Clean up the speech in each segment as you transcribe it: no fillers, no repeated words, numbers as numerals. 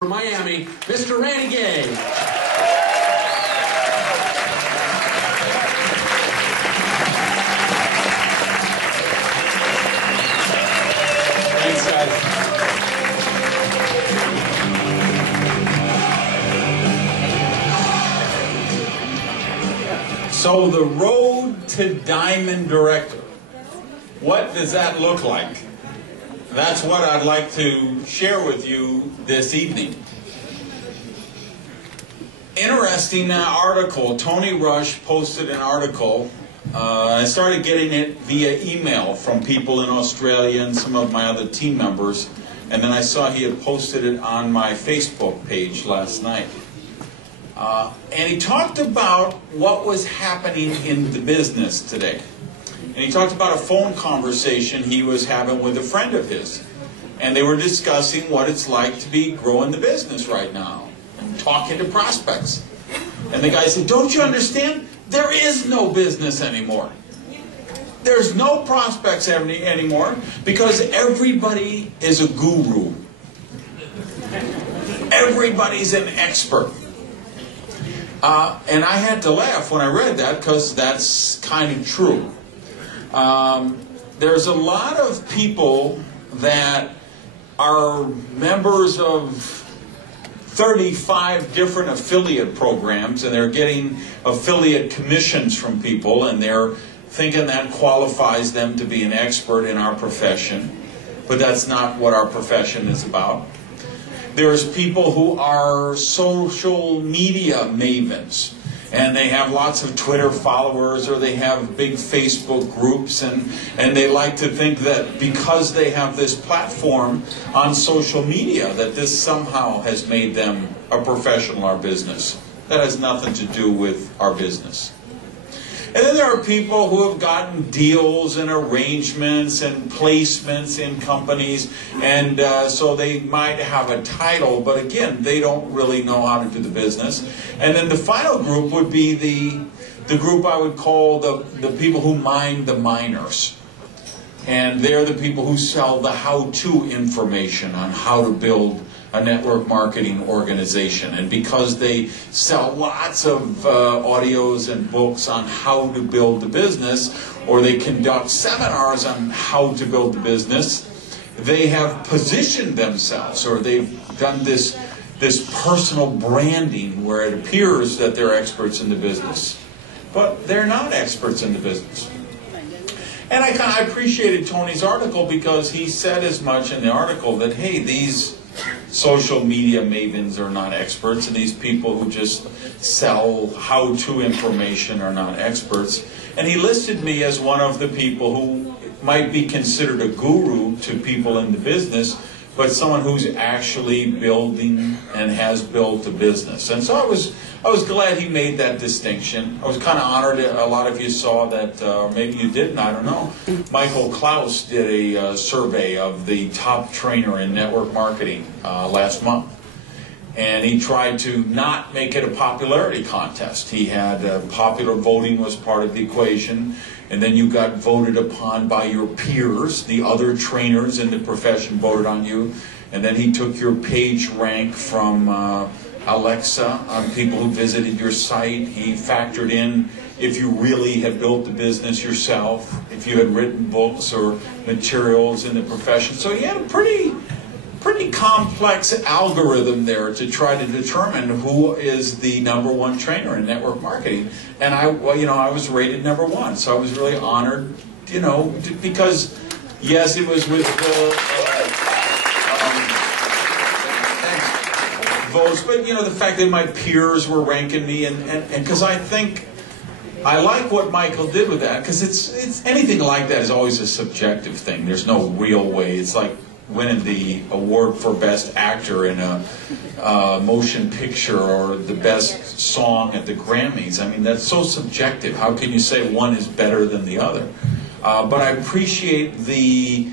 From Miami, Mr. Randy Gage. Thanks, guys. So the road to Diamond Director, what does that look like? That's what I'd like to share with you this evening. Interesting article. Tony Rush posted an article. I started getting it via email from people in Australia and some of my other team members. And then I saw he had posted it on my Facebook page last night. And he talked about what was happening in the business today. And he talked about a phone conversation he was having with a friend of his. And they were discussing what it's like to be growing the business right now and talking to prospects. And the guy said, "Don't you understand? There is no business anymore. There's no prospects anymore because everybody is a guru. Everybody's an expert." And I had to laugh when I read that because that's kind of true. There's a lot of people that are members of 35 different affiliate programs, and they're getting affiliate commissions from people, and they're thinking that qualifies them to be an expert in our profession. But that's not what our profession is about. There's people who are social media mavens, and they have lots of Twitter followers, or they have big Facebook groups, and they like to think that because they have this platform on social media, that this somehow has made them a professional in our business. That has nothing to do with our business. And then there are people who have gotten deals and arrangements and placements in companies, and so they might have a title, but again, they don't really know how to do the business. And then the final group would be the group I would call the people who mind the miners. And they're the people who sell the how-to information on how to build a network marketing organization. And because they sell lots of audios and books on how to build the business, or they conduct seminars on how to build the business, they have positioned themselves, or they've done this personal branding where it appears that they're experts in the business. But they're not experts in the business. And I appreciated Tony's article because he said as much in the article that, hey, these social media mavens are not experts, and these people who just sell how-to information are not experts. And he listed me as one of the people who might be considered a guru to people in the business, but someone who's actually building and has built a business. And so I was glad he made that distinction. I was kind of honored. A lot of you saw that, or maybe you didn't, I don't know. Michael Klaus did a survey of the top trainer in network marketing last month. And he tried to not make it a popularity contest. He had popular voting was part of the equation, and then you got voted upon by your peers. The other trainers in the profession voted on you, and then he took your page rank from Alexa on people who visited your site. He factored in if you really had built the business yourself, if you had written books or materials in the profession. So he had a pretty complex algorithm there to try to determine who is the #1 trainer in network marketing. And I was rated #1, so I was really honored, because yes, it was with votes, but the fact that my peers were ranking me, and because I think I like what Michael did with that, because it's anything like that is always a subjective thing. There's no real way. It's like winning the award for best actor in a motion picture, or the best song at the Grammys. I mean, that's so subjective. How can you say one is better than the other? But I appreciate the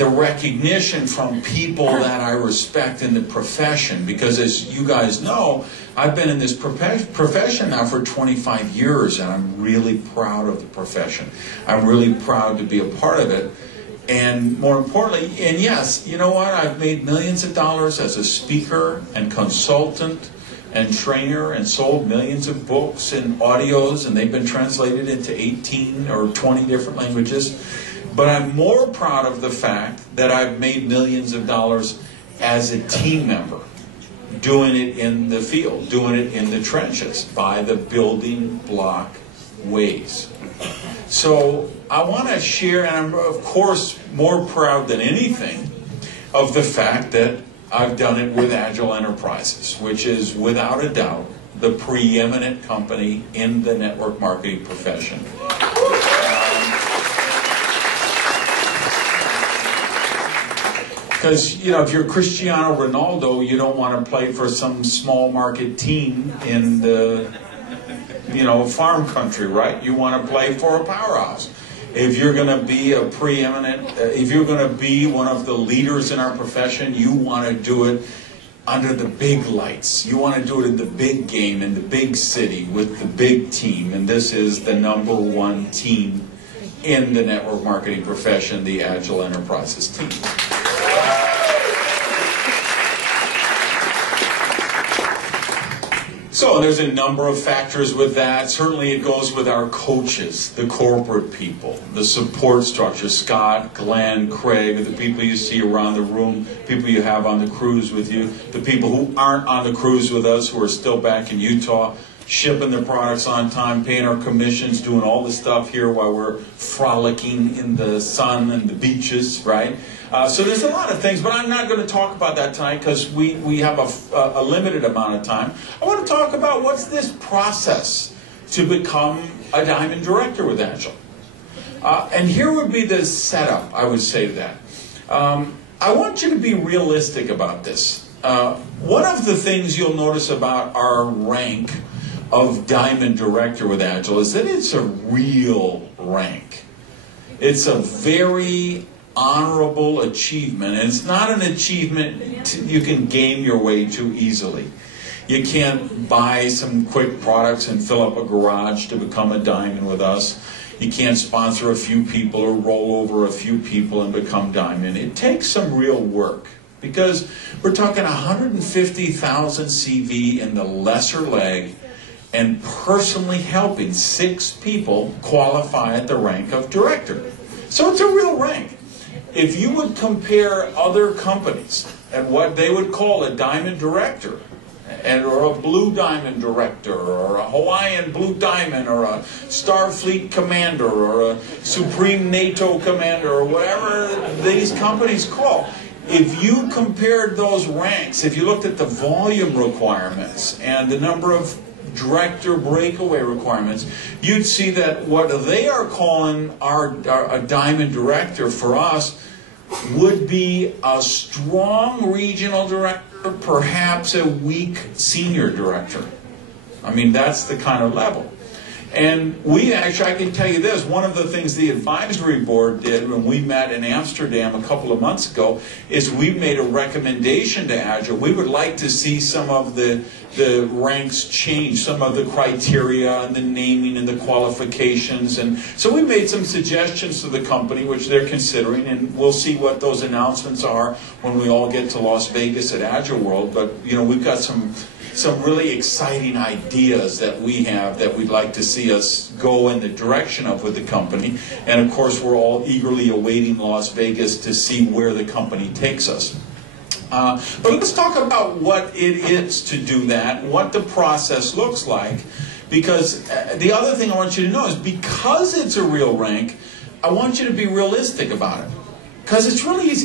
recognition from people that I respect in the profession, because as you guys know, I've been in this profession now for 25 years, and I'm really proud of the profession. I'm really proud to be a part of it. And more importantly, and yes, you know what? I've made millions of dollars as a speaker and consultant and trainer and sold millions of books and audios, and they've been translated into 18 or 20 different languages. But I'm more proud of the fact that I've made millions of dollars as a team member, doing it in the field, doing it in the trenches, by the building block ways. So I want to share, and I'm of course more proud than anything of the fact that I've done it with Agile Enterprises, which is without a doubt the preeminent company in the network marketing profession. Because, you know, if you're Cristiano Ronaldo, you don't want to play for some small market team in the, you know, farm country, right? You want to play for a powerhouse. If you're going to be a preeminent, if you're going to be one of the leaders in our profession, you want to do it under the big lights. You want to do it in the big game, in the big city, with the big team. And this is the #1 team in the network marketing profession, the Agile Enterprises team. So there's a number of factors with that. Certainly it goes with our coaches, the corporate people, the support structure, Scott, Glenn, Craig, the people you see around the room, people you have on the cruise with you, the people who aren't on the cruise with us, who are still back in Utah, shipping the products on time, paying our commissions, doing all the stuff here while we're frolicking in the sun and the beaches, right? So there's a lot of things, but I'm not going to talk about that tonight because we have a limited amount of time. I want to talk about what's this process to become a Diamond Director with Agile. And here would be the setup, I would say to that. I want you to be realistic about this. One of the things you'll notice about our rank of Diamond Director with Agile is that it's a real rank. It's a very honorable achievement, and it's not an achievement you can game your way to easily. You can't buy some quick products and fill up a garage to become a Diamond with us. You can't sponsor a few people or roll over a few people and become Diamond. It takes some real work, because we're talking 150,000 CV in the lesser leg and personally helping 6 people qualify at the rank of Director. So it's a real rank. If you would compare other companies and what they would call a Diamond Director, or a Blue Diamond Director, or a Hawaiian Blue Diamond, or a Starfleet Commander, or a Supreme NATO Commander, or whatever these companies call, if you compared those ranks, if you looked at the volume requirements and the number of Director breakaway requirements, you'd see that what they are calling a Diamond Director for us would be a strong regional director, perhaps a weak senior director. I mean, that's the kind of level. And we actually, I can tell you this, one of the things the advisory board did when we met in Amsterdam a couple of months ago is we made a recommendation to Agile. We would like to see some of the ranks change, some of the criteria and the naming and the qualifications. And so we made some suggestions to the company, which they're considering, and we'll see what those announcements are when we all get to Las Vegas at Agile World. But, you know, we've got some really exciting ideas that we have that we'd like to see us go in the direction of with the company. And of course, we're all eagerly awaiting Las Vegas to see where the company takes us. But let's talk about what it is to do that, what the process looks like. Because the other thing I want you to know is, because it's a real rank, I want you to be realistic about it. Because it's really easy